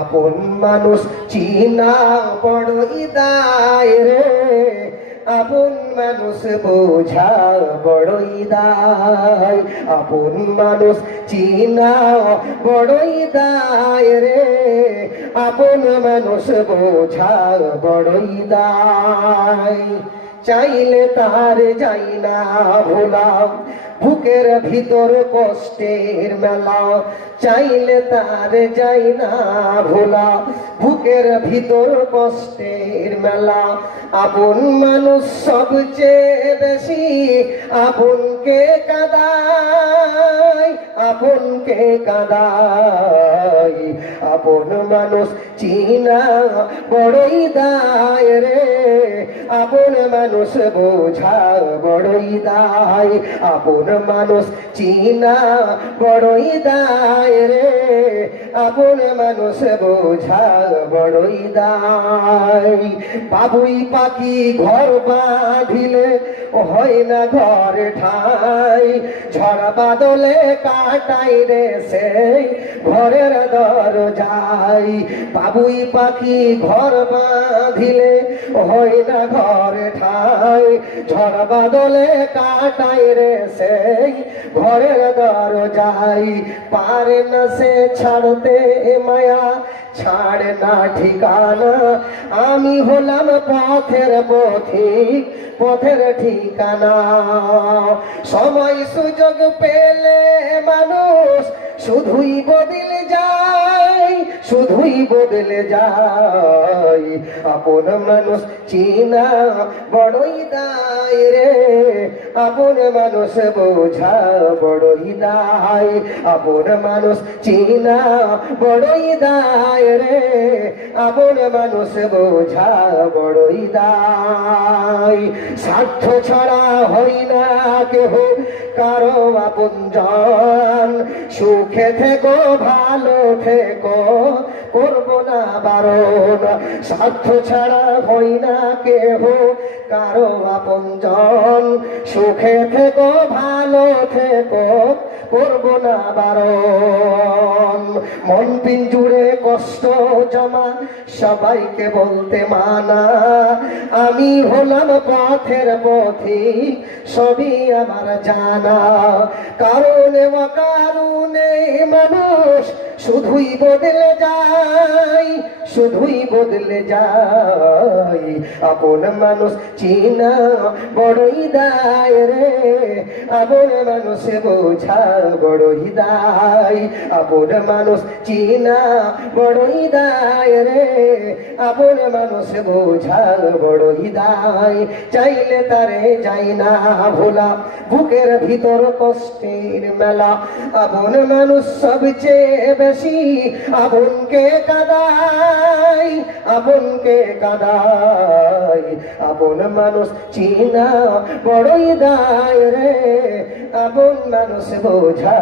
আপন মানুষ চিনা বড়ই দায় রে, আপন মানুষ বোঝা বড়ই দায়। আপন মানুষ চিনা বড়ই দায় রে, আপন মানুষ বোঝা বড়ই দায়। চাইলে তার যাই না ভোলা, বুকের ভিতর কষ্টের মেলা। চাইলে তার যাই না ভোলা, বুকের ভিতর কষ্টের মেলা। আপন মানুষ সবচেয়ে বেশি আপনকে কাঁদায়, আপনকে কাঁদায়। আপন মানুষ চিনা বড়ই দায় রে, আপন মানুষ বোঝা বড়ই দায়। আপন মানুষ চিনা বড়ই দায় রে, আপন মানুষ বোঝা বড়ই দায়। বাবুই পাখি ঘর বাঁধিলে হয় না ঘর ঠাই, ঝড় বাদলে কাটাই রে সেই ঘরের দরজায়। বাবুই পাখি ঘর বাঁধিলে হয় না ঘর ঠাই, ঝড় বাদলে কাটাই রে সেই ঘরের দরজায়। পারে না সে ছাড়তে মায়া, ছাড়ে না ঠিকানা। আমি হলাম পথের পথিক, পথের ঠিকানা। সময় সুযোগ পেলে মানুষ শুধুই বদলে যায়, শুধুই বদলে যায়। আপন মানুষ চিনা বড়ই দায় রে, আপন মানুষ বোঝা বড়ই দায়। আপন মানুষ চিনা বড়ই দায় রে, আপন মানুষ বোঝা বড়ই দায়। স্বার্থ ছাড়া হই না কেহ কারো আপনজন, সুখে থেকো ভালো থেকো করবো না বারণ। স্বার্থ ছাড়া হই না কেহ কারো আপনজন, সুখে থেকো ভালো থেকো করবো না বারণ। মন পিঞ্জুরে কষ্ট জমা সবাইকে বলতে মানা, আমি হলাম পথের পথিক সবই আমার জানা। কারণে অকারণে মানুষ শুধুই বদলে যায়, শুধুই বদলে যায়। আপন মানুষ চিনা বড়ই দায় রে, আপন মানুষ বোঝা বড়ই দায়। আপন মানুষ চিনা বড়ই দায় রে, আপন মানুষ বোঝা বড়ই দায়। চাইলে তারে যাই না ভোলা, বুকের ভিতর কষ্টের মেলা। আপন মানুষ সবচেয়ে বেশি আপনকে কাঁদায়, আপনকে কাঁদায়। আপন মানুষ চিনা বড়ই দায় রে, আপন মানুষ বোঝা